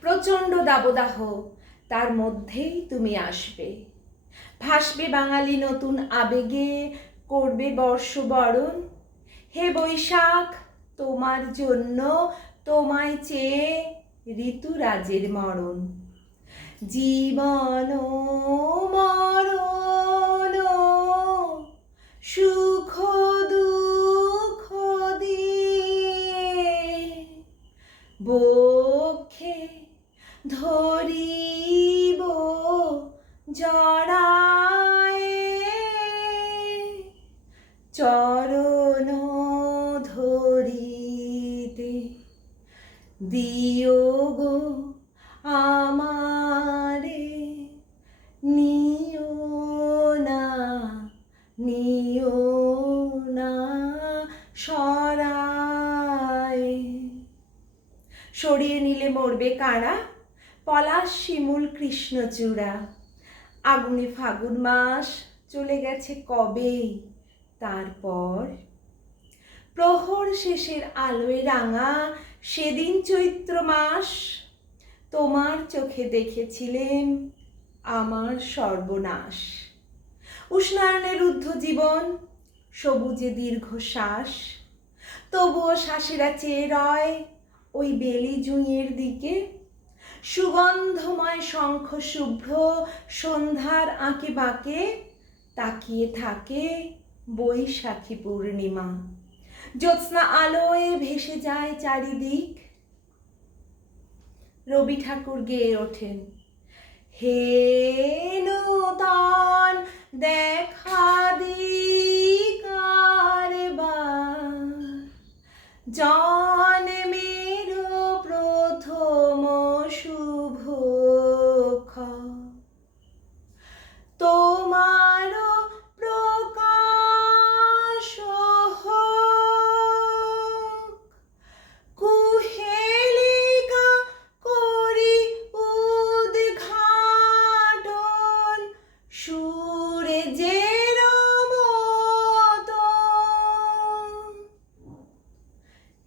প্রচণ্ড দাবদাহ, তার মধ্যেই তুমি আসবে। ভাসবে বাঙালি নতুন আবেগে, করবে বর্ষবরণ। হে বৈশাখ, তোমার জন্য তোমায় চেয়ে ঋতুরাজের মরণ। জীবন মরণ সুখ জড়ায়। চরণ ধরিতে দিও গো আমারে, নিও না নিও না সরায়। সরিয়ে নিলে মরবে কারা? পলাশ, শিমুল, কৃষ্ণচূড়া। আগুনে ফাগুন মাস চলে গেছে কবে তারপর? প্রহর শেষের আলোয় রাঙা সেদিন চৈত্র মাস। তোমার চোখে দেখেছিলেন আমার সর্বনাশ। উষ্ণায়নের রুদ্ধ জীবন, সবুজে দীর্ঘশ্বাস। তবুও শ্বাসেরা চেয়ে রয় ওই বেলি জুঁইয়ের দিকে সুগন্ধময় শঙ্খ শুভ্র সন্ধ্যার আঁকে বাঁকে, তাকিয়ে থাকে বৈশাখী পূর্ণিমা। জ্যোৎস্না আলোয় ভেসে যায় চারিদিক। রবি ঠাকুর গেয়ে ওঠেন। হে নূতন, দেখা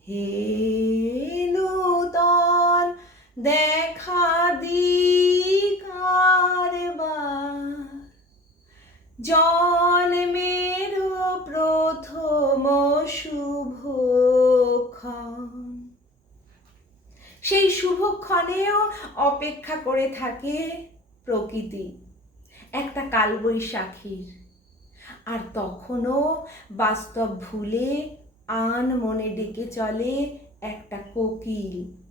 হে নূতন দেখা দিকার জন্মের প্রথম শুভক্ষণ। সেই শুভক্ষণেও অপেক্ষা করে থাকে প্রকৃতি, একটা কালবৈশাখীর। আর তখনও বাস্তব ভুলে আন মনে ডেকে চলে একটা কোকিল।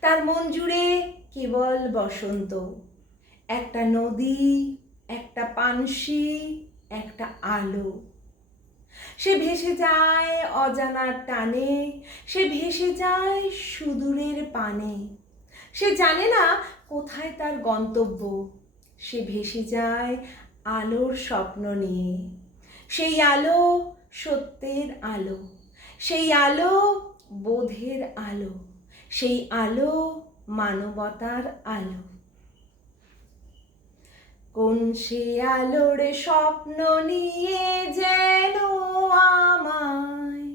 তার মন জুড়ে কেবল বসন্ত। একটা নদী, একটা পানসি, একটা আলো। সে ভেসে যায় অজানার টানে, সে ভেসে যায় সুদূরের পানে। সে জানে না কোথায় তার গন্তব্য। সে ভেসে যায় আলোর স্বপ্ন নিয়ে। সেই আলো সত্যের আলো, সেই আলো বোধের আলো, সেই আলো মানবতার আলো। কোন সে আলোর স্বপ্ন নিয়ে যেন আমায়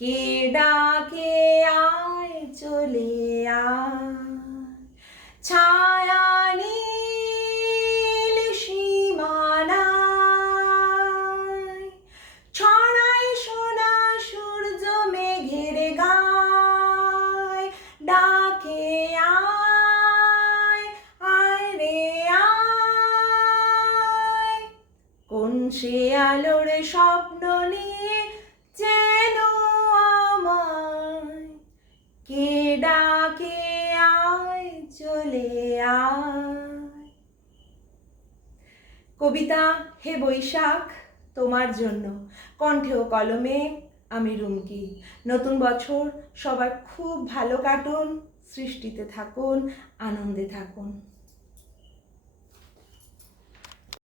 কে ডাকে সে আলোর স্বপ্ন নিয়ে যেন কে ডাকে আয় চলে আয়। কবিতা হে বৈশাখ, তোমার জন্য। কণ্ঠে ও কলমে আমি রুমকি। নতুন বছর, সবার খুব ভালো কাটুন, সৃষ্টিতে থাকুন, আনন্দে থাকুন।